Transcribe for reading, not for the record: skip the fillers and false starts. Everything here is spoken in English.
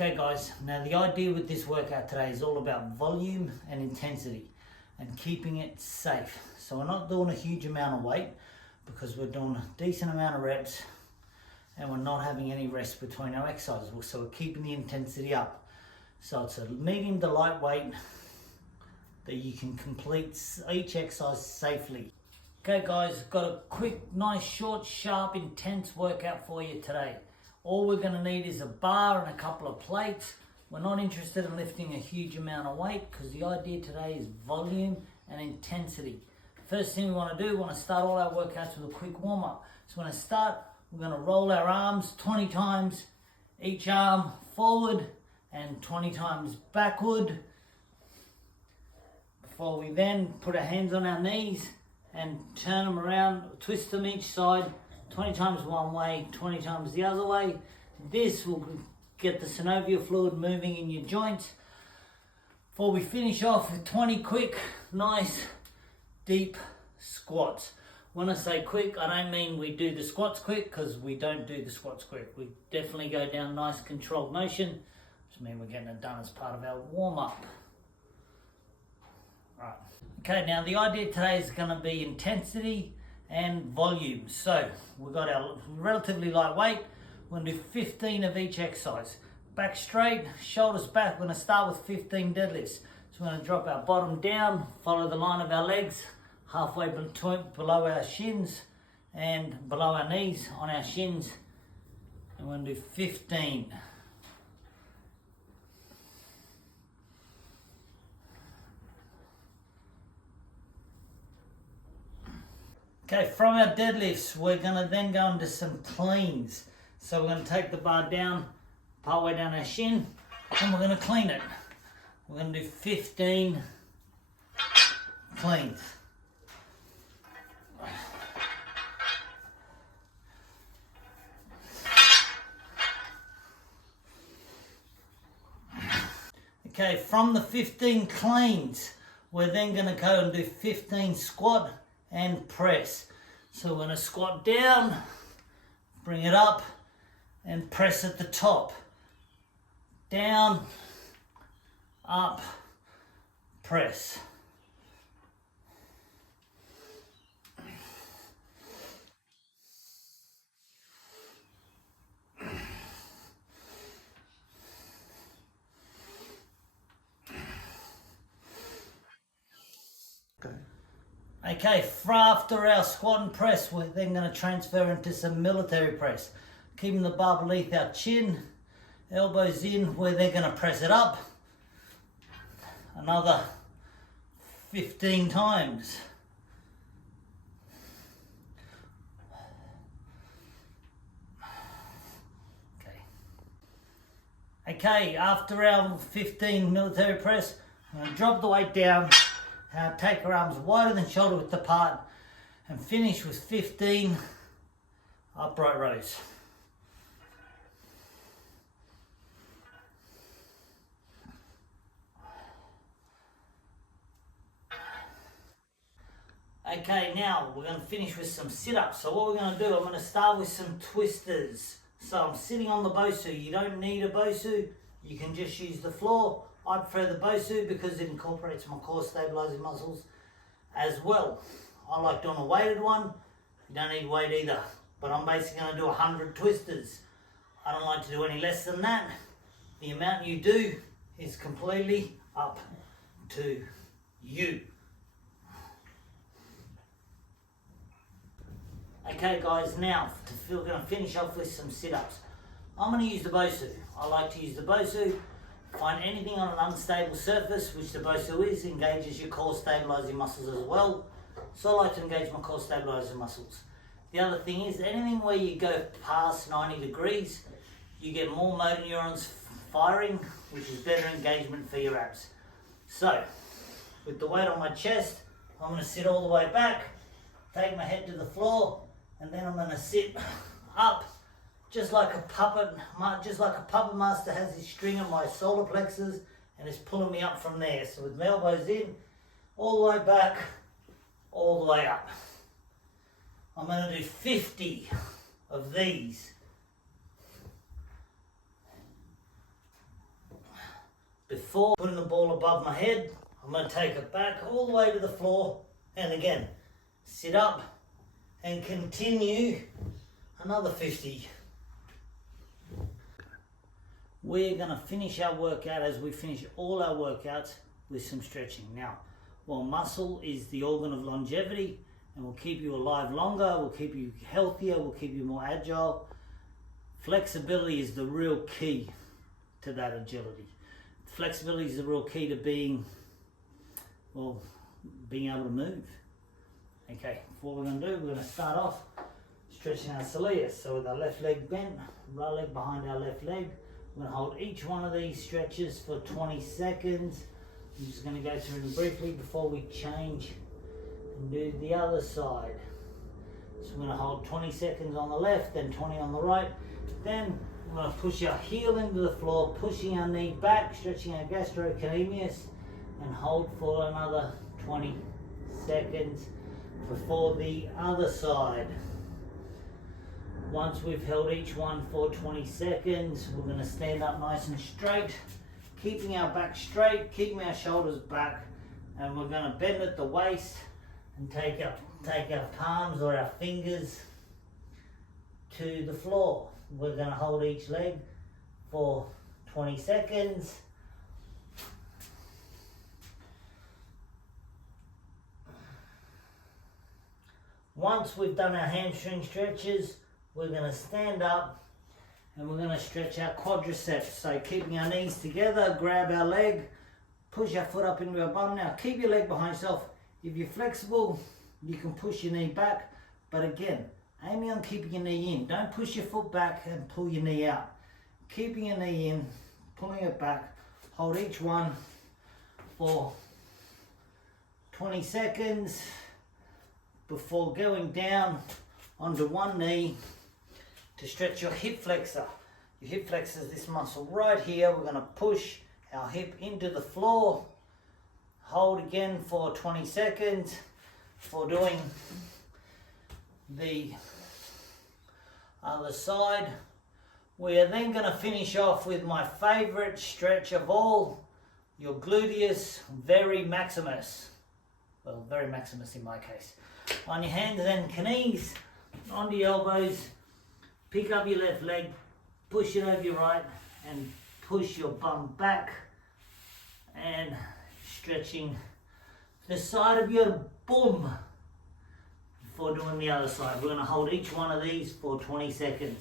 Okay guys, now the idea with this workout today is all about volume and intensity and keeping it safe. So we're not doing a huge amount of weight because we're doing a decent amount of reps and we're not having any rest between our exercises. So we're keeping the intensity up. So it's a medium to light weight that you can complete each exercise safely. Okay guys, got a quick, nice, short, sharp, intense workout for you today. All we're going to need is a bar and a couple of plates. We're not interested in lifting a huge amount of weight because the idea today is volume and intensity. First thing we want to do, we want to start all our workouts with a quick warm-up. So when I start, we're going to roll our arms 20 times, each arm forward and 20 times backward. Before we then put our hands on our knees and turn them around, twist them each side, 20 times one way, 20 times the other way. This will get the synovial fluid moving in your joints. Before we finish off with 20 quick, nice, deep squats. When I say quick, I don't mean we do the squats quick, because we don't do the squats quick. We definitely go down nice controlled motion, which means we're getting it done as part of our warm-up. Right. Okay, now the idea today is going to be intensity and volume. So we've got our relatively light weight. We're going to do 15 of each exercise. Back straight, shoulders back. We're going to start with 15 deadlifts. So we're going to drop our bottom down, follow the line of our legs, halfway below our shins and below our knees on our shins. And we're going to do 15. Okay, from our deadlifts, we're going to then go into some cleans. So we're going to take the bar down, partway down our shin, and we're going to clean it. We're going to do 15 cleans. Okay, from the 15 cleans, we're then going to go and do 15 squat and press. So we're going to squat down, bring it up and press at the top. Down, up, press. Okay, after our squat and press, we're then going to transfer into some military press. Keeping the bar beneath our chin, elbows in, we're then going to press it up. Another 15 times. Okay, after our 15 military press, we're going to drop the weight down. Take our arms wider than shoulder width apart and finish with 15 upright rows. Okay, now we're going to finish with some sit-ups. So what we're going to do, I'm going to start with some twisters. So I'm sitting on the Bosu. You don't need a Bosu. You can just use the floor. I prefer the Bosu because it incorporates my core stabilizing muscles as well. I like doing a weighted one. You don't need weight either. But I'm basically going to do 100 twisters. I don't like to do any less than that. The amount you do is completely up to you. Okay guys, now we're going to finish off with some sit-ups. I'm going to use the Bosu. I like to use the Bosu. Find anything on an unstable surface, which the Bosu is, engages your core stabilizing muscles as well. So I like to engage my core stabilizing muscles. The other thing is, anything where you go past 90 degrees, you get more motor neurons firing, which is better engagement for your abs. So, with the weight on my chest, I'm going to sit all the way back, take my head to the floor, and then I'm going to sit up. Just like a puppet master has his string on my solar plexus and is pulling me up from there. So with my elbows in, all the way back, all the way up. I'm going to do 50 of these. before, putting the ball above my head. I'm going to take it back all the way to the floor, and again, sit up and continue another 50. We're going to finish our workout as we finish all our workouts with some stretching. Now, while muscle is the organ of longevity and will keep you alive longer, will keep you healthier, will keep you more agile, flexibility is the real key to that agility. Flexibility is the real key to being able to move. Okay, what we're going to do, we're going to start off stretching our soleus. So with our left leg bent, right leg behind our left leg, we're going to hold each one of these stretches for 20 seconds. I'm just going to go through them briefly before we change and do the other side. So we're going to hold 20 seconds on the left, then 20 on the right. Then we're going to push our heel into the floor, pushing our knee back, stretching our gastrocnemius, and hold for another 20 seconds before the other side. Once we've held each one for 20 seconds, we're going to stand up nice and straight, keeping our back straight, keeping our shoulders back, and we're going to bend at the waist and take our palms or our fingers to the floor. We're going to hold each leg for 20 seconds. Once we've done our hamstring stretches, we're going to stand up and we're going to stretch our quadriceps. So keeping our knees together, grab our leg, push our foot up into our bum. Now keep your leg behind yourself. If you're flexible, you can push your knee back. But again, aiming on keeping your knee in. Don't push your foot back and pull your knee out. Keeping your knee in, pulling it back. Hold each one for 20 seconds before going down onto one knee to stretch your hip flexor. Your hip flexor is this muscle right here. We're going to push our hip into the floor. Hold again for 20 seconds for doing the other side. We are then going to finish off with my favorite stretch of all, your gluteus very maximus. Well, very maximus in my case. On your hands and knees, onto your elbows, pick up your left leg, push it over your right, and push your bum back, and stretching the side of your bum before doing the other side. We're going to hold each one of these for 20 seconds.